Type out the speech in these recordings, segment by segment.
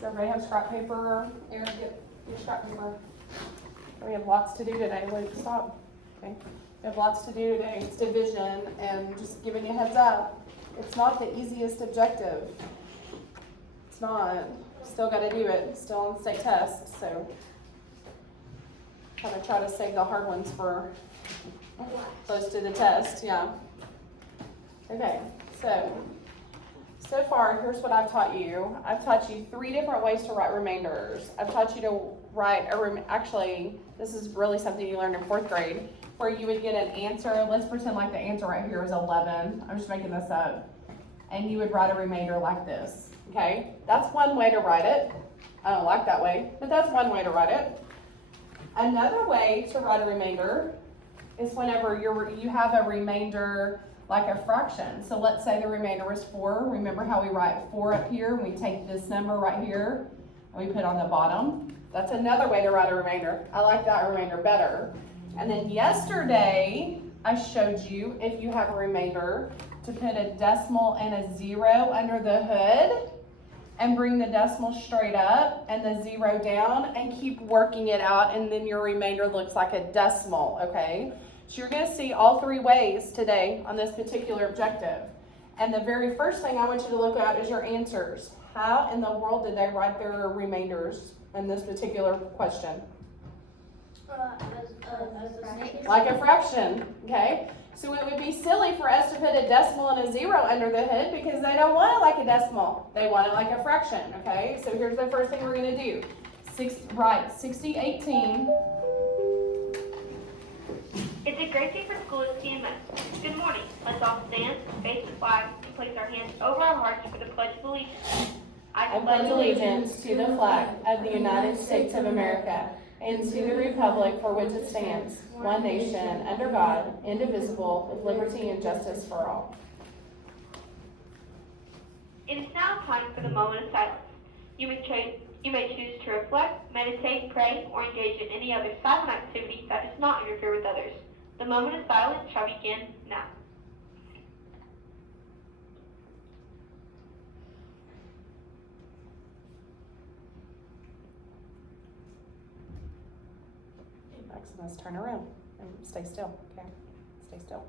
Does everybody have scrap paper? Aaron, get your scrap paper. We have lots to do today. Luke, stop. Okay. We have lots to do today. It's division, and just giving you a heads up, it's not the easiest objective. It's not. Still got to do it. Still on the state test, so I'm gonna try to save the hard ones for close to the test. Yeah. Okay. So far, here's what I've taught you. I've taught you 3 different ways to write remainders. I've taught you to write actually, this is really something you learned in 4th grade, where you would get an answer. Let's pretend like the answer right here is 11. I'm just making this up. And you would write a remainder like this, okay? That's one way to write it. I don't like that way, but that's one way to write it. Another way to write a remainder is whenever you have a remainder like a fraction. So let's say the remainder was 4. Remember how we write 4 up here, and we take this number right here, and we put on the bottom. That's another way to write a remainder. I like that remainder better. And then yesterday, I showed you, if you have a remainder, to put a decimal and a 0 under the hood, and bring the decimal straight up and the 0 down, and keep working it out, and then your remainder looks like a decimal, okay? So you're going to see all 3 ways today on this particular objective. And the very first thing I want you to look at is your answers. How in the world did they write their remainders in this particular question? Like a fraction, okay? So it would be silly for us to put a decimal and a 0 under the hood because they don't want it like a decimal. They want it like a fraction, okay? So here's the first thing we're going to do. Write 6018. It's a great day for school at CMS. Good morning. Let's all stand, face the flag, and place our hands over our hearts for the Pledge of Allegiance. I pledge allegiance to the flag of the United States of America and to the republic for which it stands, one nation, under God, indivisible, with liberty and justice for all. It is now time for the moment of silence. You may choose to reflect, meditate, pray, or engage in any other silent activity that does not interfere with others. The moment of silence shall begin now. Maximus, turn around and stay still, okay? Stay still.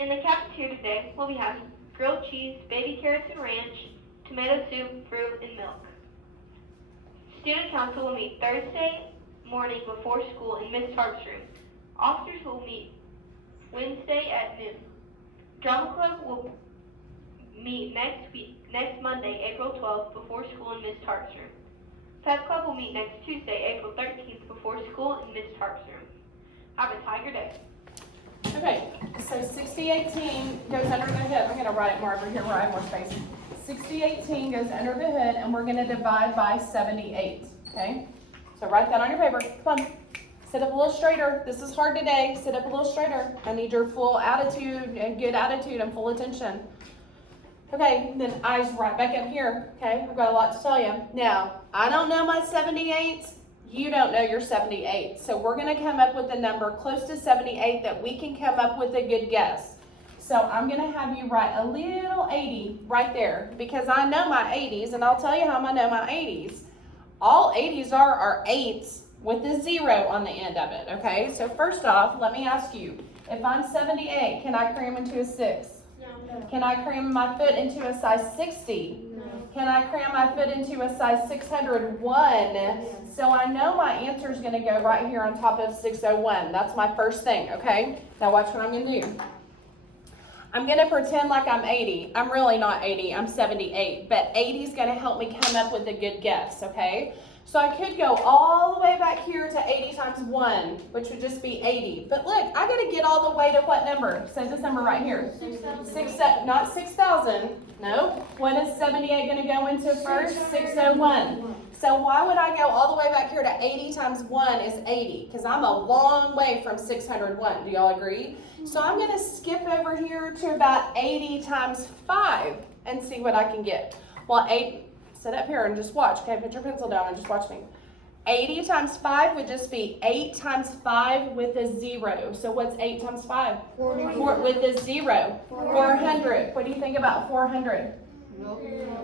In the cafeteria today, we'll be having grilled cheese, baby carrots and ranch, tomato soup, fruit, and milk. Student council will meet Thursday morning before school in Miss Tarp's room. Officers will meet Wednesday at noon. Drama club will meet next Monday, April 12th, before school in Miss Tarp's room. Pep club will meet next Tuesday, April 13th, before school in Miss Tarp's room. Have a tiger day. Okay, so 6018 goes under the hood. I'm going to write it more over here where I have more space. 6018 goes under the hood, and we're going to divide by 78, okay? So write that on your paper. Come on. Sit up a little straighter. This is hard today. Sit up a little straighter. I need your full attitude and good attitude and full attention. Okay, then eyes right back up here, okay? I've got a lot to tell you. Now, I don't know my 78s. You don't know your 78. So we're going to come up with a number close to 78 that we can come up with a good guess. So I'm going to have you write a little 80 right there because I know my 80s, and I'll tell you how I know my 80s. All 80s are 8s with a 0 on the end of it, okay? So first off, let me ask you, if I'm 78, can I cram into a 6? No. Can I cram my foot into a size 60? No. Can I cram my foot into a size 601? So I know my answer is going to go right here on top of 601. That's my first thing, okay? Now watch what I'm going to do. I'm going to pretend like I'm 80. I'm really not 80. I'm 78. But 80 is going to help me come up with a good guess, okay? So I could go all the way back here to 80 times 1, which would just be 80. But look, I got to get all the way to what number? Say this number right here. 6,000. Not 6,000. No. What is 78 going to go into first? 601. So why would I go all the way back here to 80 times 1 is 80? Because I'm a long way from 601. Do y'all agree? So I'm going to skip over here to about 80 times 5 and see what I can get. Well, sit up here and just watch. Okay, put your pencil down and just watch me. 80 times 5 would just be 8 times 5 with a 0. So what's 8 times 5? 4 with a 0. 400. What do you think about 400?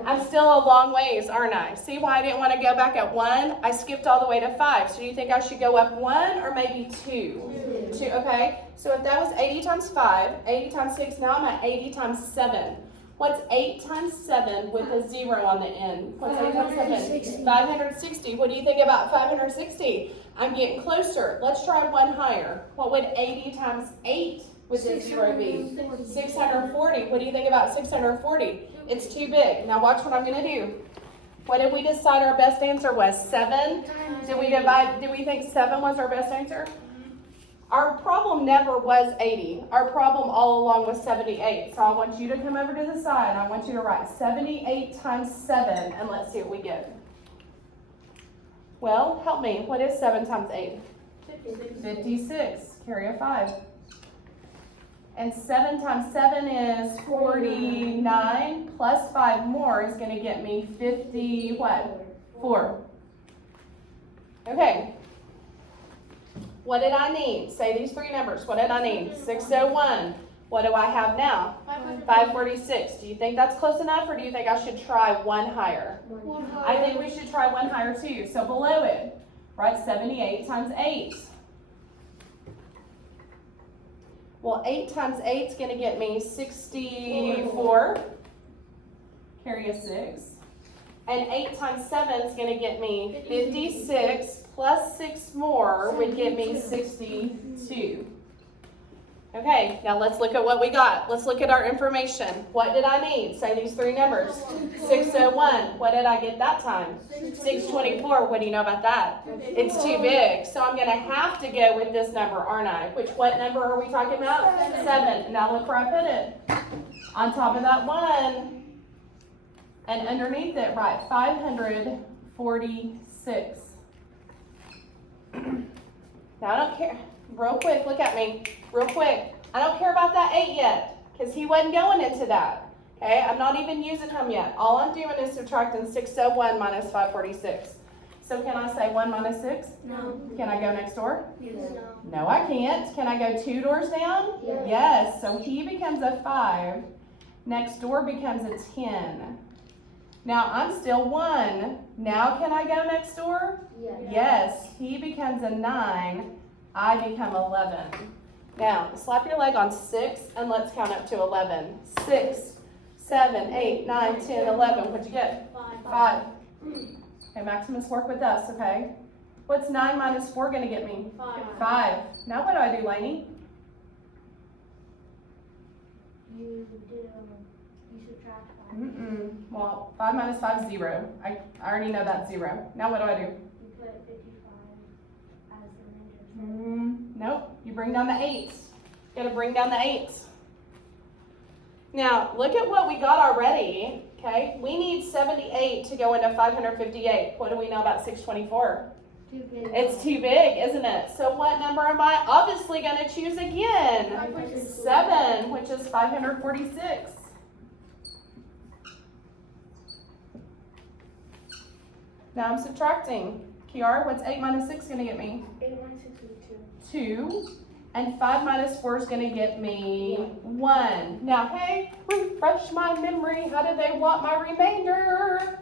I'm still a long ways, aren't I? See why I didn't want to go back at 1? I skipped all the way to 5. So do you think I should go up 1 or maybe 2? 2, okay. So if that was 80 times 5, 80 times 6, now I'm at 80 times 7. What's 8 times 7 with a 0 on the end? What's 8 times 7? 560. What do you think about 560? I'm getting closer. Let's try one higher. What would 80 times 8 with a 0 be? 640. What do you think about 640? It's too big. Now watch what I'm going to do. What did we decide our best answer was? 7? Did we think 7 was our best answer? Our problem never was 80. Our problem all along was 78. So I want you to come over to the side. I want you to write 78 times 7, and let's see what we get. Well, help me. What is 7 times 8? 56. Carry a 5. And 7 times 7 is 49, plus 5 more is going to get me 50, what? 4. Okay. What did I need? Say these 3 numbers. What did I need? 601. What do I have now? 546. Do you think that's close enough, or do you think I should try one higher? I think we should try one higher too. So below it, write 78 times 8. Well, 8 times 8 is going to get me 64. Carry a 6. And 8 times 7 is going to get me 56. Plus 6 more would give me 62. Okay, now let's look at what we got. Let's look at our information. What did I need? Say these 3 numbers. 601. What did I get that time? 624. What do you know about that? It's too big. So I'm going to have to go with this number, aren't I? What number are we talking about? 7. Now look where I put it. On top of that 1. And underneath it, write 546. Now I don't care. Real quick, look at me. Real quick. I don't care about that 8 yet, because he wasn't going into that. Okay, I'm not even using him yet. All I'm doing is subtracting 601 minus 546. So can I say 1 minus 6? No. Can I go next door? Yes. No, I can't. Can I go 2 doors down? Yes. Yes. So he becomes a 5. Next door becomes a 10. Now I'm still 1. Now can I go next door? Yes. Yes. He becomes a 9. I become 11. Now slap your leg on 6 and let's count up to 11. 6, 7, 8, 9, 10, 11. What'd you get? 5. Okay, Maximus, work with us, okay? What's 9 minus 4 going to get me? 5. Now what do I do, Lainey? You subtract 5. Well, 5 minus 5 is 0. I already know that's 0. Now what do I do? You put 55 as the remainder. Nope. You bring down the 8s. Got to bring down the 8s. Now, look at what we got already, okay? We need 78 to go into 558. What do we know about 624? Too big. It's too big, isn't it? So what number am I obviously going to choose again? 7, which is 546. Now I'm subtracting. Kiara, what's 8 minus 6 going to get me? 8 minus 6 is 2. And 5 minus 4 is going to get me 1. Now, hey, refresh my memory. How do they want my remainder?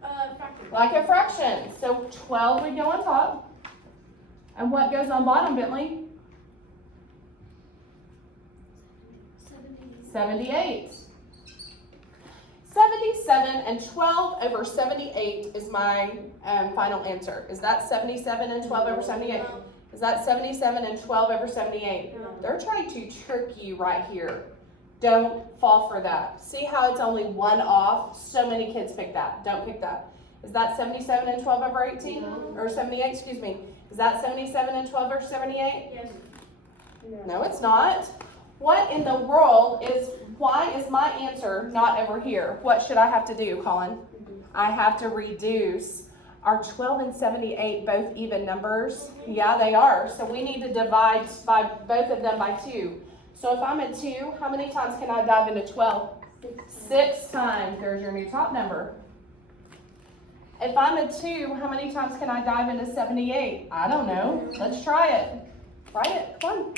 Fraction. Like a fraction. So 12 would go on top. And what goes on bottom, Bentley? 78. 77 and 12 over 78 is my final answer. Is that 77 and 12 over 78? Is that 77 and 12 over 78? No. They're trying to trick you right here. Don't fall for that. See how it's only 1 off? So many kids pick that. Don't pick that. Is that 77 and 12 over 18? No. Or 78, excuse me. Is that 77 and 12 over 78? Yes. No, it's not. What in the world why is my answer not over here? What should I have to do, Colin? I have to reduce. Are 12 and 78 both even numbers? Yeah, they are. So we need to divide by both of them by 2. So if I'm at 2, how many times can I dive into 12? 6 times. There's your new top number. If I'm a 2, how many times can I dive into 78? I don't know. Let's try it. Try it. Come on.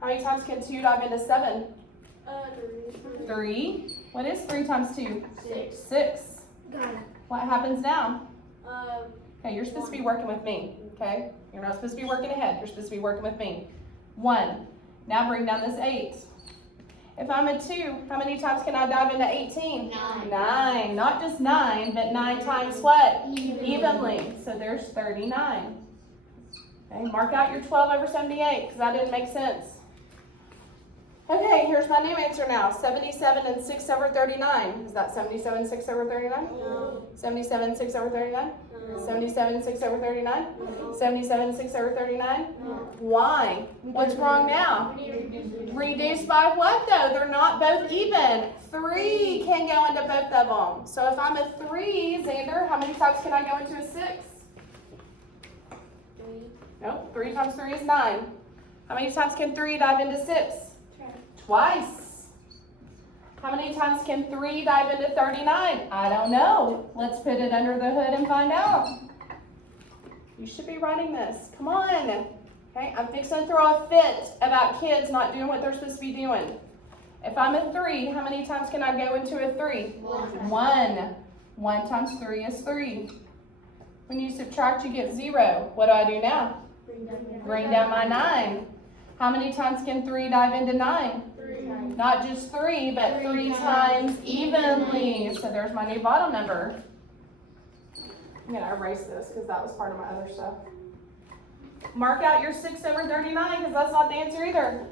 How many times can 2 dive into 7? 3. What is 3 times 2? 6. Got it. What happens now? Okay, you're supposed to be working with me. Okay? You're not supposed to be working ahead. You're supposed to be working with me. 1. Now bring down this 8. If I'm a 2, how many times can I dive into 18? 9. Not just 9, but 9 times what? Evenly. So there's 39. Okay, mark out your 12 over 78 because that didn't make sense. Okay, here's my new answer now. 77 and 6 over 39. Is that 77, 6 over 39? No. 77, 6 over 39? No. 77, 6 over 39? No. 77, 6 over 39? No. Why? What's wrong now? Reduced by what though? They're not both even. 3 can go into both of them. So if I'm a 3, Xander, how many times can I go into a 6? Nope, 3 times 3 is 9. How many times can 3 dive into 6? Twice. How many times can 3 dive into 39? I don't know. Let's put it under the hood and find out. You should be writing this. Come on. Okay, I'm fixing to throw a fit about kids not doing what they're supposed to be doing. If I'm a 3, how many times can I go into a 3? 1. 1 times 3 is 3. When you subtract, you get 0. What do I do now? Bring down my 9. How many times can 3 dive into 9? 3. Not just 3, but 3 times evenly. So there's my new bottom number. I'm going to erase this because that was part of my other stuff. Mark out your 6 over 39 because that's not the answer either.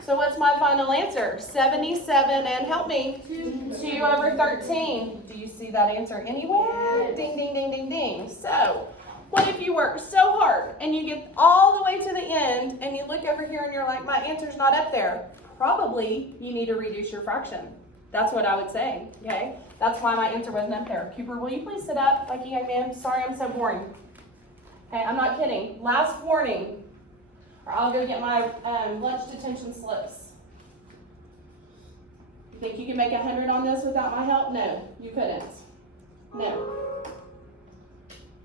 So what's my final answer? 77 and help me. 2 over 13. Do you see that answer anywhere? Ding, ding, ding, ding, ding. So what if you work so hard and you get all the way to the end and you look over here and you're like, my answer's not up there? Probably you need to reduce your fraction. That's what I would say, okay? That's why my answer wasn't up there. Cooper, will you please sit up like a young man? Sorry, I'm so boring. Okay, I'm not kidding. Last warning, or I'll go get my lunch detention slips. You think you can make 100 on this without my help? No, you couldn't. No.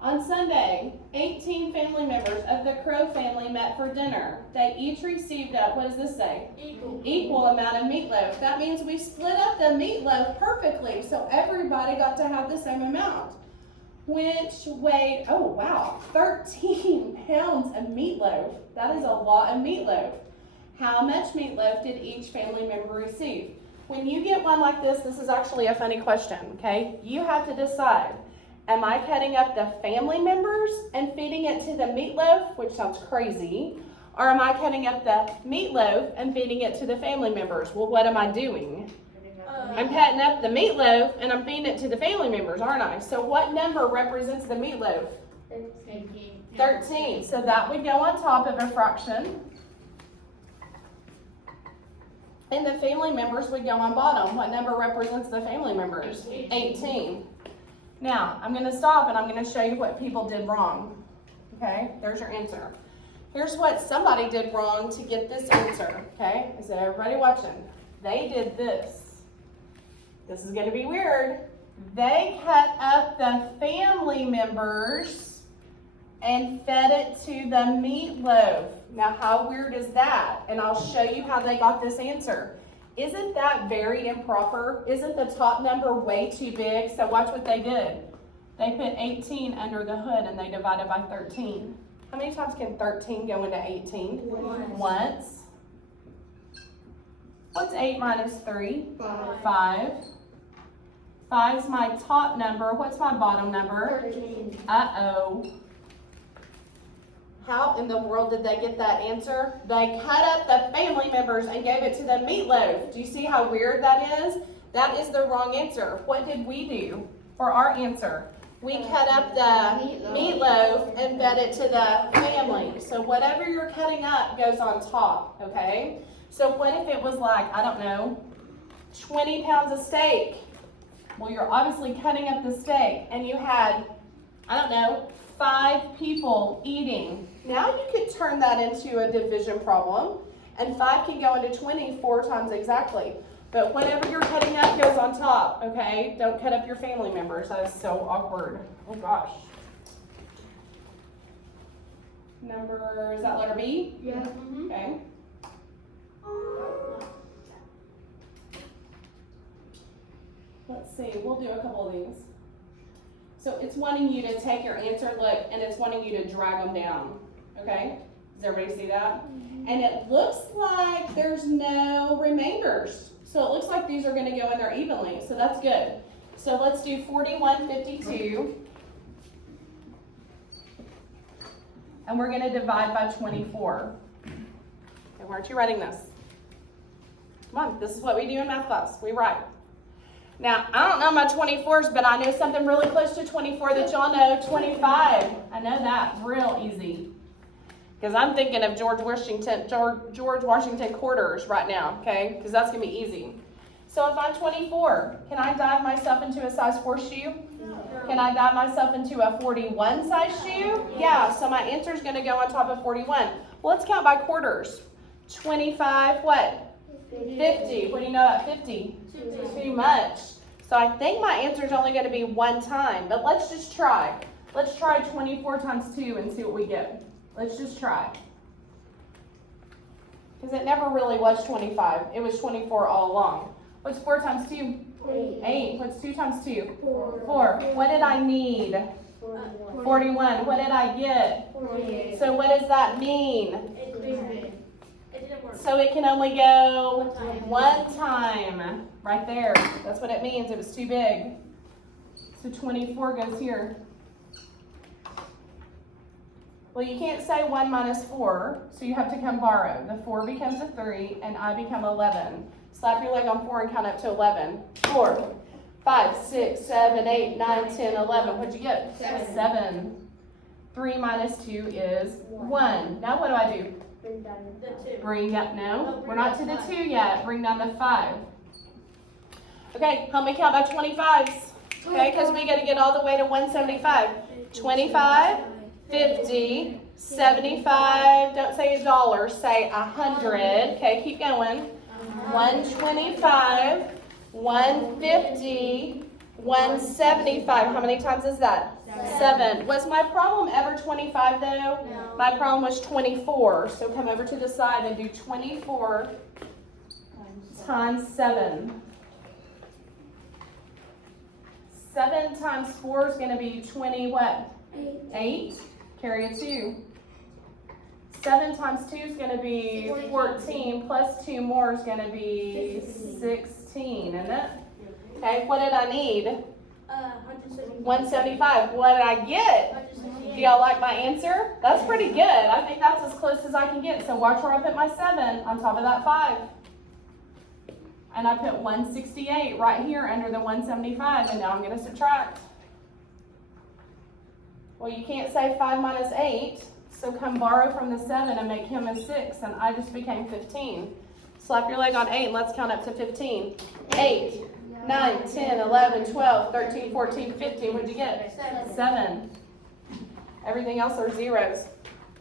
On Sunday, 18 family members of the Crow family met for dinner. They each received a, what does this say? Equal amount of meatloaf. That means we split up the meatloaf perfectly, so everybody got to have the same amount. Which weighed, oh wow, 13 pounds of meatloaf. That is a lot of meatloaf. How much meatloaf did each family member receive? When you get one like this is actually a funny question, okay? You have to decide. Am I cutting up the family members and feeding it to the meatloaf, which sounds crazy, or am I cutting up the meatloaf and feeding it to the family members? Well, what am I doing? I'm cutting up the meatloaf and I'm feeding it to the family members, aren't I? So what number represents the meatloaf? 13. So that would go on top of a fraction. And the family members would go on bottom. What number represents the family members? 18. Now, I'm going to stop and I'm going to show you what people did wrong. Okay, there's your answer. Here's what somebody did wrong to get this answer. Okay, is it everybody watching? They did this. This is going to be weird. They cut up the family members and fed it to the meatloaf. Now, how weird is that? And I'll show you how they got this answer. Isn't that very improper? Isn't the top number way too big? So watch what they did. They put 18 under the hood and they divided by 13. How many times can 13 go into 18? Once. What's 8 minus 3? 5. 5's my top number. What's my bottom number? 13. Uh-oh. How in the world did they get that answer? They cut up the family members and gave it to the meatloaf. Do you see how weird that is? That is the wrong answer. What did we do for our answer? We cut up the meatloaf and fed it to the family. So whatever you're cutting up goes on top, okay? So what if it was like, I don't know, 20 pounds of steak? Well, you're obviously cutting up the steak and you had, I don't know, 5 people eating. Now you could turn that into a division problem, and 5 can go into 20 4 times exactly. But whatever you're cutting up goes on top, okay? Don't cut up your family members. That is so awkward. Oh gosh. Number, is that letter B? Yeah. Okay. Let's see, we'll do a couple of these. So it's wanting you to take your answer look, and it's wanting you to drag them down, okay? Does everybody see that? And it looks like there's no remainders. So it looks like these are gonna go in there evenly, so that's good. So let's do 4152. And we're gonna divide by 24. Okay, why aren't you writing this? Come on, this is what we do in math class, we write. Now, I don't know my 24s, but I know something really close to 24 that y'all know, 25. I know that, real easy. Because I'm thinking of George Washington quarters right now, okay? Because that's gonna be easy. So if I'm 24, can I dive myself into a size 4 shoe? Can I dive myself into a 41 size shoe? Yeah, so my answer is gonna go on top of 41. Well, let's count by quarters. 25, what? 50. What do you know about 50? Too much. So I think my answer is only going to be one time, but let's just try. Let's try 24 times 2 and see what we get. Let's just try. Because it never really was 25. It was 24 all along. What's 4 times 2? 8. What's 2 times 2? 4. What did I need? 41. What did I get? 48. So what does that mean? It didn't work. So it can only go one time. Right there. That's what it means. It was too big. So 24 goes here. Well, you can't say 1 minus 4, so you have to come borrow. The 4 becomes a 3, and I become 11. Slap your leg on 4 and count up to 11. 4, 5, 6, 7, 8, 9, 10, 11. What'd you get? 7. 3 minus 2 is 1. Now what do I do? Bring down the 2. Bring up, no, we're not to the 2 yet. Bring down the 5. Okay, help me count by 25s. Okay, because we got to get all the way to 175. 25, 50, 75, don't say a dollar, say 100. Okay, keep going. 125, 150, 175. How many times is that? 7. Was my problem ever 25 though? No. My problem was 24. So come over to the side and do 24 times 7. 7 times 4 is going to be 20 what? 8. Carry a 2. 7 times 2 is going to be 14. Plus 2 more is going to be 16, isn't it? Okay, what did I need? 175. What did I get? Do y'all like my answer? That's pretty good. I think that's as close as I can get. So watch where I put my 7 on top of that 5. And I put 168 right here under the 175, and now I'm going to subtract. Well, you can't say 5 minus 8, so come borrow from the 7 and make him a 6, and I just became 15. Slap your leg on 8 and let's count up to 15. 8, 9, 10, 11, 12, 13, 14, 15. What'd you get? 7. Everything else are zeros.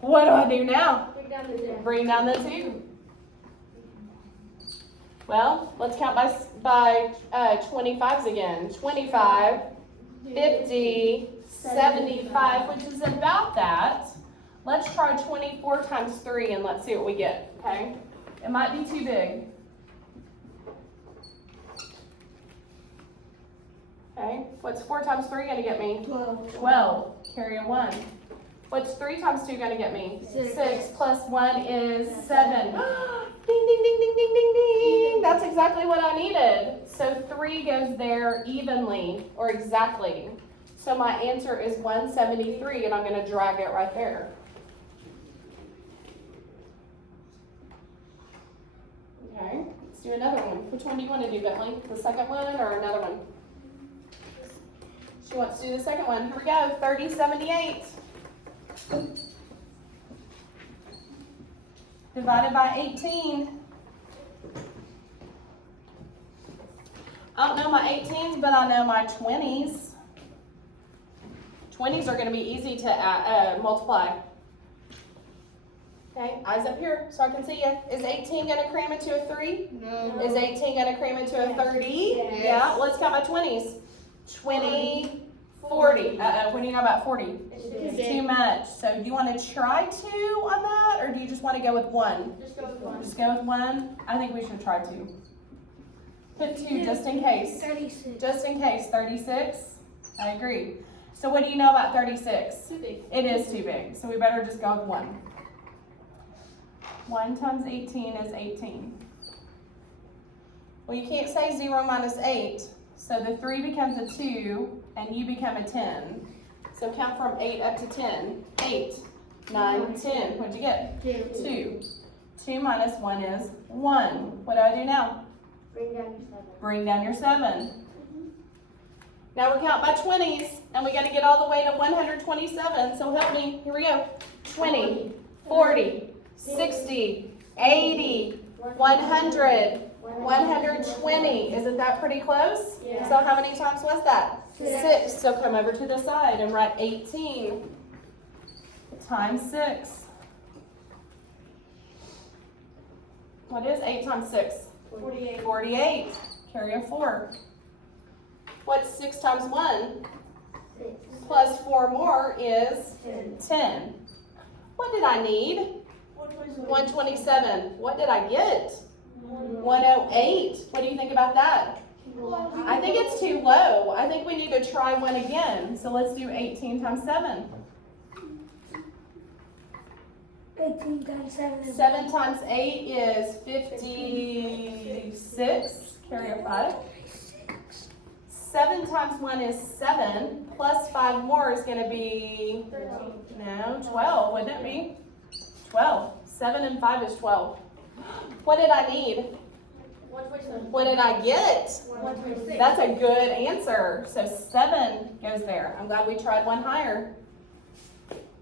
What do I do now? Bring down the 2. Well, let's count by 25s again. 25, 50, 75, which is about that. Let's try 24 times 3 and let's see what we get, okay? It might be too big. Okay, what's 4 times 3 going to get me? 12. Carry a 1. What's 3 times 2 going to get me? 6 plus 1 is 7. Ding, ding, ding, ding, ding, ding, ding. That's exactly what I needed. So 3 goes there evenly, or exactly. So my answer is 173, and I'm going to drag it right there. Okay, let's do another one. Which one do you want to do, Bentley? The second one or another one? She wants to do the second one. Here we go, 3078. Divided by 18. I don't know my 18s, but I know my 20s. 20s are going to be easy to multiply. Okay, eyes up here so I can see you. Is 18 gonna cram into a 3? No. Is 18 gonna cram into a 30? Yes. Yeah, let's count my 20s. 20, 40. Uh-oh, what do you know about 40? It's too much. So do you want to try 2 on that, or do you just want to go with 1? Just go with one. Just go with 1? I think we should try 2. Put 2 just in case. 36. Just in case. 36? I agree. So what do you know about 36? Too big. It is too big, so we better just go with 1. 1 times 18 is 18. Well, you can't say 0 minus 8, so the 3 becomes a 2, and you become a 10. So count from 8 up to 10. 8, 9, 10. What'd you get? 2. 2 minus 1 is 1. What do I do now? Bring down your 7. Bring down your 7. Now we're counting by 20s, and we got to get all the way to 127. So help me. Here we go. 20, 40, 60, 80, 100, 120. Isn't that pretty close? Yeah. So how many times was that? 6. 6. So come over to the side and write 18 times 6. What is 8 times 6? 48. 48. Carry a 4. What's 6 times 1? 6. Plus 4 more is 10. 10. What did I need? 127. What did I get? 108. What do you think about that? I think it's too low. I think we need to try 1 again. So let's do 18 times 7. 18 times 7 is 7 times 8 is 56. Carry a 5. 7 times 1 is 7. Plus 5 more is going to be, 12, wouldn't it be? 12. 7 and 5 is 12. What did I need? 127. What did I get? 126. That's a good answer. So 7 goes there. I'm glad we tried 1 higher.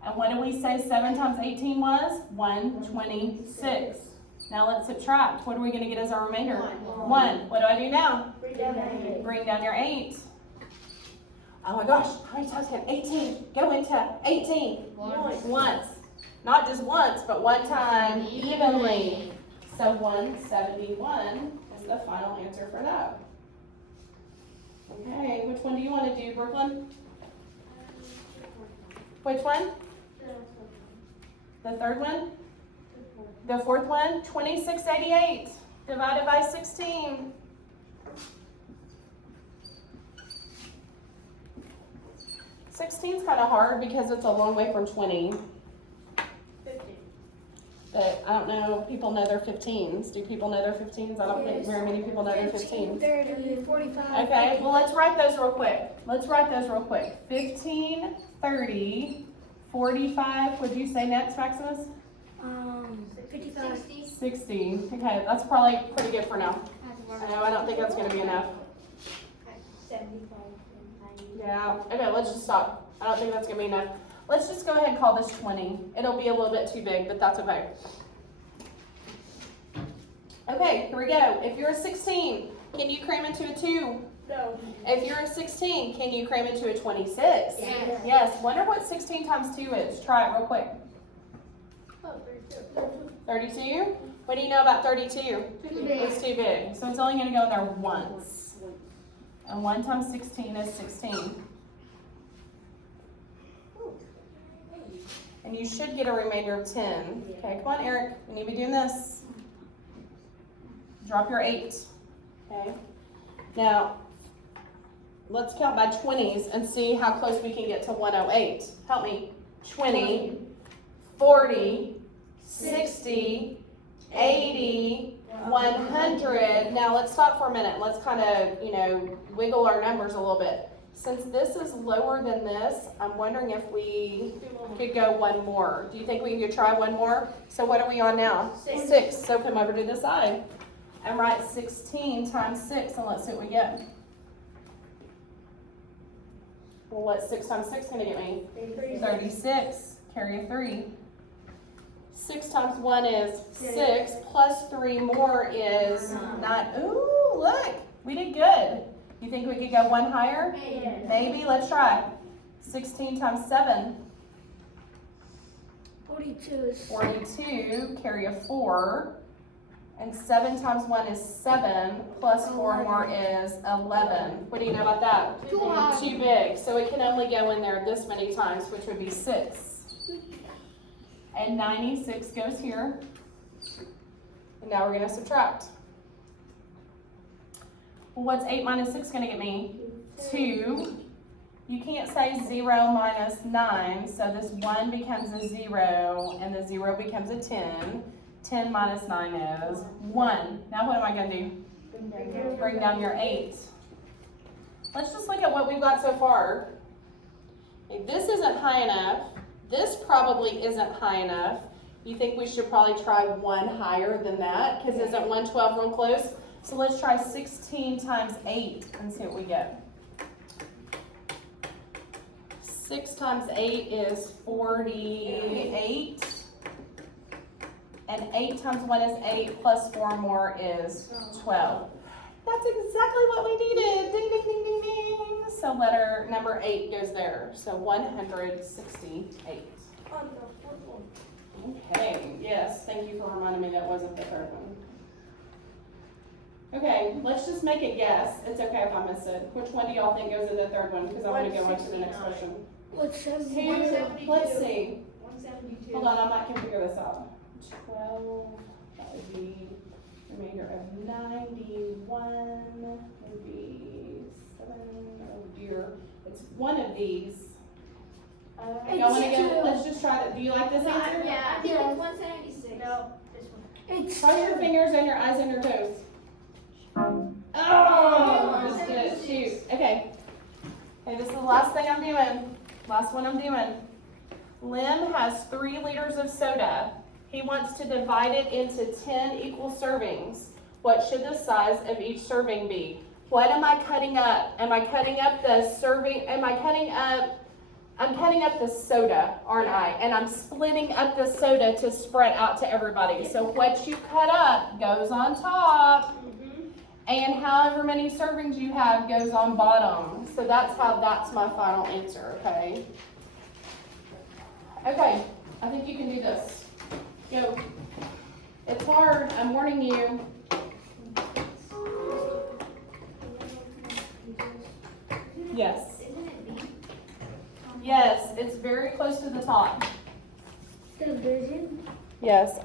And what did we say 7 times 18 was? 126. Now let's subtract. What are we going to get as our remainder? 1. What do I do now? Bring down your 8. Bring down your 8. Oh my gosh, how many times can 18 go into 18? Once. Not just once, but 1 time evenly. So 171 is the final answer for that. Okay, which one do you want to do, Brooklyn? Which one? The third one? The fourth one? 2688 divided by 16. Sixteen's kind of hard because it's a long way from 20. 50. But I don't know, people know their 15s. Do people know their 15s? I don't think very many people know their 15s. 30, 45. Okay, well let's write those real quick. 15, 30, 45. What'd you say next, Maximus? 55. 60. Okay, that's probably pretty good for now. No, I don't think that's gonna be enough. 75. Yeah, okay, let's just stop. I don't think that's gonna be enough. Let's just go ahead and call this 20. It'll be a little bit too big, but that's okay. Okay, here we go. If you're a 16, can you cram into a 2? No. If you're a 16, can you cram into a 26? Yes. Yes. Wonder what 16 times 2 is. Try it real quick. 32? What do you know about 32? Too big. It's too big. So it's only going to go in there once. And 1 times 16 is 16. And you should get a remainder of 10. Okay, come on, Eric. We need to be doing this. Drop your 8. Okay. Now, let's count by 20s and see how close we can get to 108. Help me. 20, 40, 60, 80, 100. Now let's stop for a minute. Let's kind of, wiggle our numbers a little bit. Since this is lower than this, I'm wondering if we could go 1 more. Do you think we could try 1 more? So what are we on now? 6. So come over to the side and write 16 times 6 and let's see what we get. Well, what's 6 times 6 going to get me? 36. Carry a 3. 6 times 1 is 6, plus 3 more is 9. Ooh, look, we did good. You think we could go 1 higher? Maybe. Let's try. 16 times 7. 42 is 42, carry a 4. And 7 times 1 is 7, plus 4 more is 11. What do you know about that? Too high. Too big. So it can only go in there this many times, which would be 6. And 96 goes here. And now we're going to subtract. Well, what's 8 minus 6 going to get me? 2. You can't say 0 minus 9, so this 1 becomes a 0, and the 0 becomes a 10. 10 minus 9 is 1. Now what am I going to do? Bring down your 8. Let's just look at what we've got so far. Okay, this isn't high enough. This probably isn't high enough. You think we should probably try 1 higher than that? Because isn't 112 real close? So let's try 16 times 8 and see what we get. 6 times 8 is 48. And 8 times 1 is 8, plus 4 more is 12. That's exactly what we needed. Ding, ding, ding, ding, ding. So letter number 8 goes there. So 168. Okay, yes, thank you for reminding me that wasn't the third one. Okay, let's just make a guess. It's okay if I miss it. Which one do y'all think goes in the third one? Because I want to go on to the next question. What's 70? Let's see. 172. Hold on, I might can figure this out. 12, that would be remainder of 91, would be 7, oh dear. It's one of these. Y'all wanna go, let's just try that. Do you like this answer? Yeah, I think it's 176. No, this one. It's Cross your 2. fingers and your eyes and your toes. Oh, just did it. Shoot. Okay. Okay, this is the last thing I'm doing. Last one I'm doing. Lim has 3 liters of soda. He wants to divide it into 10 equal servings. What should the size of each serving be? What am I cutting up? Am I cutting up the serving? I'm cutting up the soda, aren't I? And I'm splitting up the soda to spread out to everybody. So what you cut up goes on top. And however many servings you have goes on bottom. So that's my final answer, okay? Okay, I think you can do this. Go. It's hard, I'm warning you. Yes. Yes, it's very close to the top. Division. Yes.